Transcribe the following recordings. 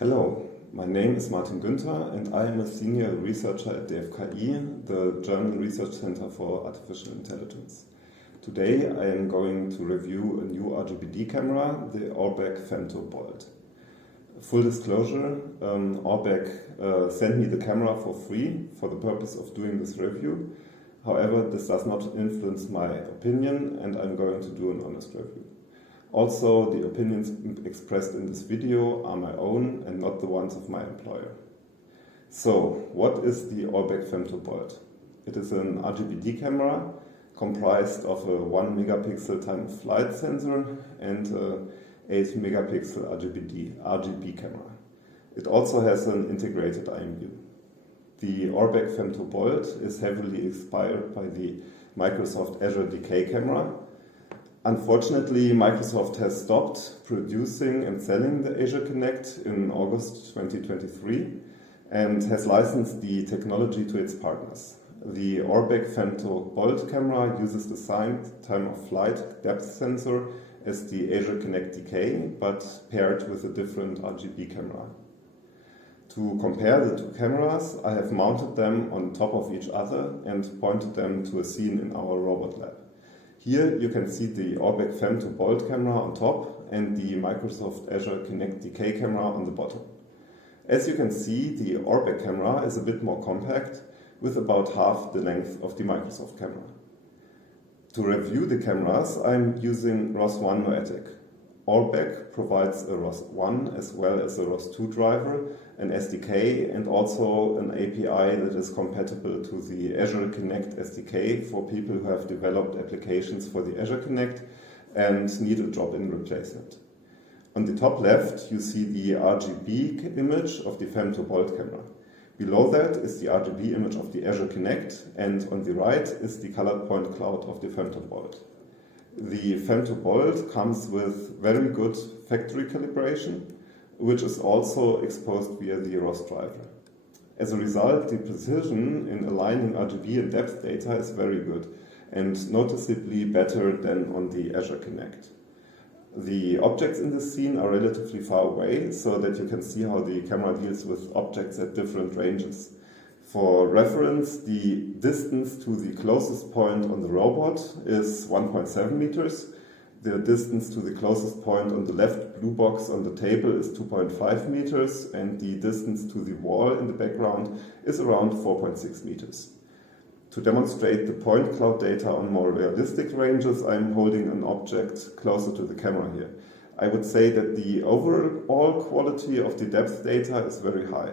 Hello, my name is Martin Günther and I am a senior researcher at the FKI, the German Research Center for Artificial Intelligence. Today I am going to review a new RGBD camera, the Orbeck Femto Bolt. Full disclosure, Orbeck sent me the camera for free for the purpose of doing this review. However, this does not influence my opinion and I'm going to do an honest review. Also, the opinions expressed in this video are my own and not the ones of my employer. So, what is the Orbeck Femto Bolt? It is an RGBD camera comprised of a 1 megapixel time-of-flight sensor and a 8 megapixel RGB camera. It also has an integrated IMU. The Orbeck Femto Bolt is heavily inspired by the Microsoft Azure Decay camera. Unfortunately, Microsoft has stopped producing and selling the Azure Kinect in August 2023 and has licensed the technology to its partners. The Orbeck Femto Bolt camera uses the same time-of-flight depth sensor as the Azure Kinect Decay, but paired with a different RGB camera. To compare the two cameras, I have mounted them on top of each other and pointed them to a scene in our robot lab. Here you can see the Orbeck Femto Bolt camera on top and the Microsoft Azure Kinect Decay camera on the bottom. As you can see, the Orbeck camera is a bit more compact, with about half the length of the Microsoft camera. To review the cameras, I'm using ROS1 Noetic. Orbeck provides a ROS1 as well as a ROS2 driver, an SDK, and also an API that is compatible to the Azure Kinect SDK for people who have developed applications for the Azure Kinect and need a drop-in replacement. On the top left, you see the RGB image of the Femto Bolt camera. Below that is the RGB image of the Azure Kinect, and on the right is the colored point cloud of the Femto Bolt. The Femto Bolt comes with very good factory calibration, which is also exposed via the ROS driver. As a result, the precision in aligning RGB and depth data is very good and noticeably better than on the Azure Kinect. The objects in this scene are relatively far away, so that you can see how the camera deals with objects at different ranges. For reference, the distance to the closest point on the robot is 1.7 meters. The distance to the closest point on the left blue box on the table is 2.5 meters, and the distance to the wall in the background is around 4.6 meters. To demonstrate the point cloud data on more realistic ranges, I'm holding an object closer to the camera here. I would say that the overall quality of the depth data is very high.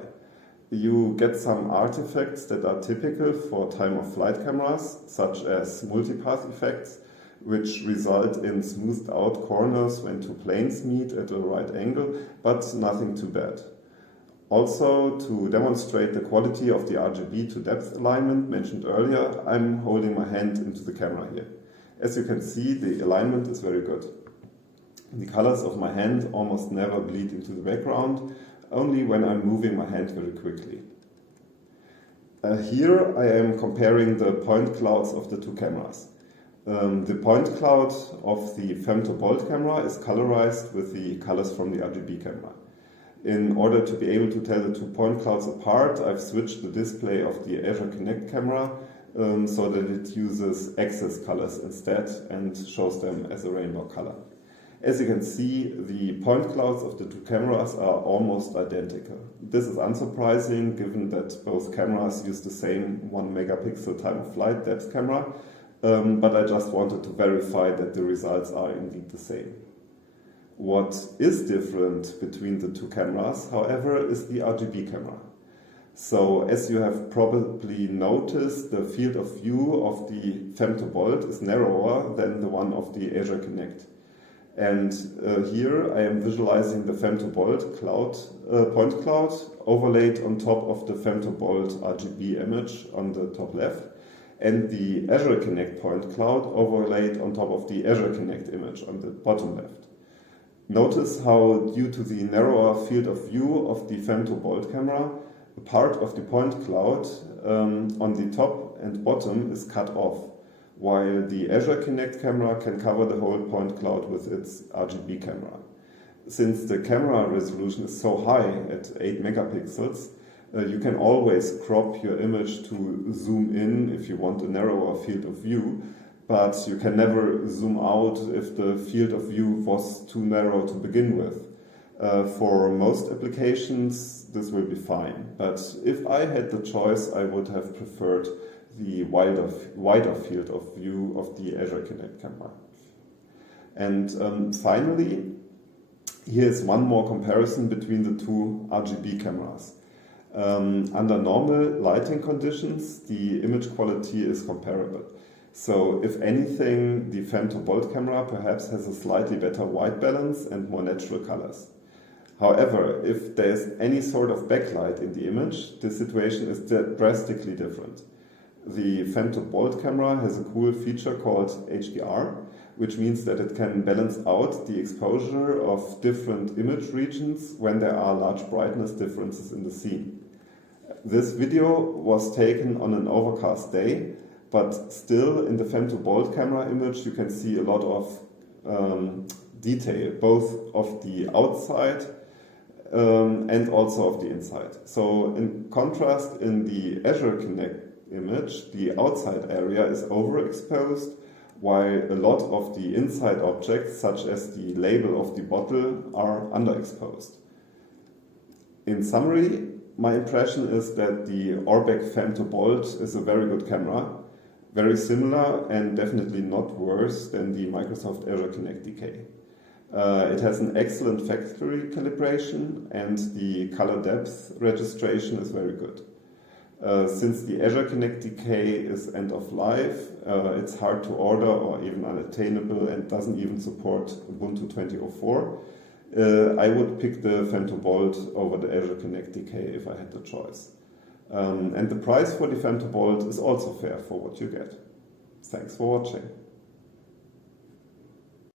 You get some artifacts that are typical for time-of-flight cameras, such as multipath effects, which result in smoothed out corners when two planes meet at a right angle, but nothing too bad. Also, to demonstrate the quality of the RGB to depth alignment mentioned earlier, I'm holding my hand into the camera here. As you can see, the alignment is very good. The colors of my hand almost never bleed into the background, only when I'm moving my hand very quickly. Here I am comparing the point clouds of the two cameras. The point cloud of the Femto Bolt camera is colorized with the colors from the RGB camera. In order to be able to tell the two point clouds apart, I've switched the display of the Azure Kinect camera so that it uses access colors instead and shows them as a rainbow color. As you can see, the point clouds of the two cameras are almost identical. This is unsurprising given that both cameras use the same 1 megapixel time-of-flight depth camera, but I just wanted to verify that the results are indeed the same. What is different between the two cameras, however, is the RGB camera. So, as you have probably noticed, the field of view of the Femto Bolt is narrower than the one of the Azure Kinect. And here I am visualizing the Femto Bolt point cloud overlaid on top of the Femto Bolt RGB image on the top left, and the Azure Kinect point cloud overlaid on top of the Azure Kinect image on the bottom left. Notice how, due to the narrower field of view of the Femto Bolt camera, a part of the point cloud on the top and bottom is cut off, while the Azure Kinect camera can cover the whole point cloud with its RGB camera. since the camera resolution is so high at 8 megapixels, you can always crop your image to zoom in if you want a narrower field of view, but you can never zoom out if the field of view was too narrow to begin with. For most applications, this will be fine, but if I had the choice, I would have preferred the wider field of view of the Azure Kinect camera. And finally, here's one more comparison between the two RGB cameras. Under normal lighting conditions, the image quality is comparable. So if anything, the Femto Bolt camera perhaps has a slightly better white balance and more natural colors. However, if there's any sort of backlight in the image, the situation is drastically different. The Femto Bolt camera has a cool feature called HDR, which means that it can balance out the exposure of different image regions when there are large brightness differences in the scene. This video was taken on an overcast day, but still in the Femto Bolt camera image you can see a lot of detail, both of the outside and also of the inside. So in contrast, in the Azure Kinect image, the outside area is overexposed, while a lot of the inside objects, such as the label of the bottle, are underexposed. In summary, my impression is that the Orbeck Femto Bolt is a very good camera, very similar and definitely not worse than the Microsoft Azure Kinect DK. It has an excellent factory calibration and the color depth registration is very good. Since the Azure Kinect DK is end of life, it's hard to order or even unattainable and doesn't even support Ubuntu 20.04. I would pick the Femto Bolt over the Azure Kinect DK if I had the choice. And the price for the Femto Bolt is also fair for what you get. Thanks for watching.